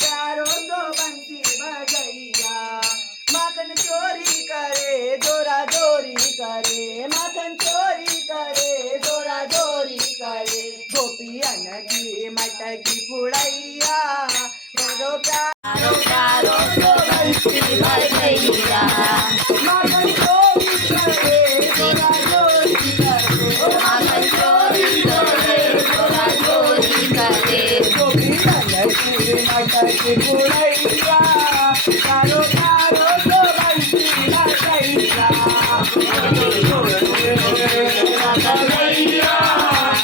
प्यारो तो बंसी बजैया माखन चोरी करे जोरा जोरी करे माखन चोरी करे जोरा जोरी करे गोपियन की मटकी पुड़ैया प्यारो प्यारो प्यारो तो बंसी बजैया माखन चोरी करे जोरा जोरी करे माखन चोरी करे जोरा चोरी करे गोपियन की मटकी पुड़ैया प्यारो प्यारो तो बंसी बजैया बजैया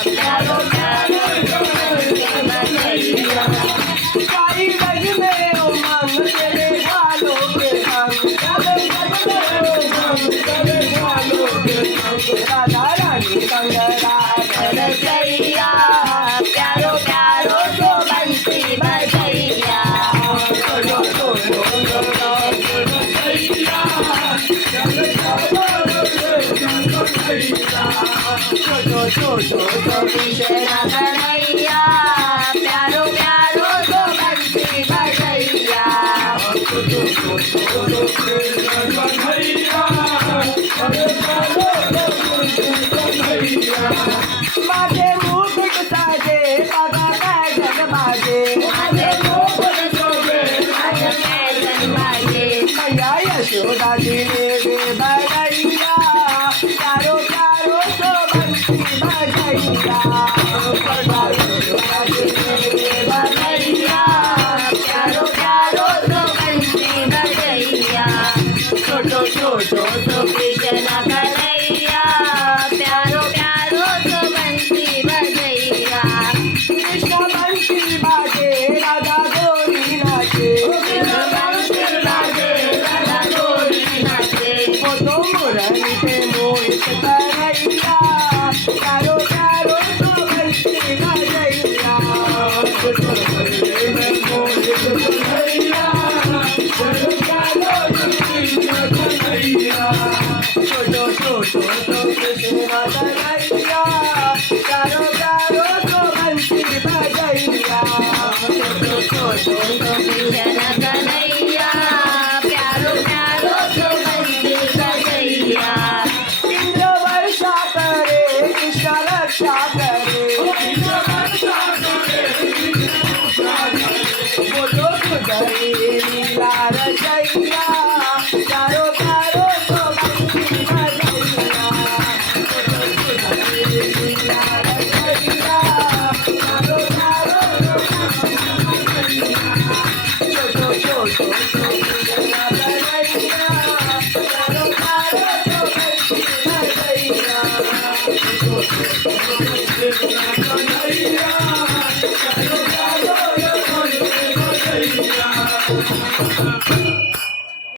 प्यारो प्यारो तो बंसी बजैया साई बज में उमंग तेरे गालों के संग राधा रानी संग राधा बजैया प्यारो प्यारो तो बंसी बजैया कृष्ण कन्हैया प्यारो प्यारो तो बंसी बजैया माझे मुकुट साजे बघा काय जग माझे माझे मुकुट शोभे माझं पैजण माझे मैया यशोदा दिले गे बजैया प्यारो प्यारो तो बंसी बजैया बजैया प्यारो प्यारो तो बंसी बजैया छोटो छोटो तो कृष्ण कन्हैया प्यारो प्यारो तो बंसी बजैया कृष्ण बंसी बाजे राधा गोरी नाचे कृष्ण बंसी बाजे राधा गोरी नाचे फोटो मुरली पे मोहित करैया प्यारो प्यारो तो बंसी बजैया छोटो छोटो तो कृष्ण कन्हैया प्यारो प्यारो तो बंसी बजैया छोटो छोटो तो कृष्ण कन्हैया प्यारो प्यारो तो बंसी बजैया इंद्र वर्षा करे कृष्ण रक्षा करे बोलो सुधरी लीला रचैया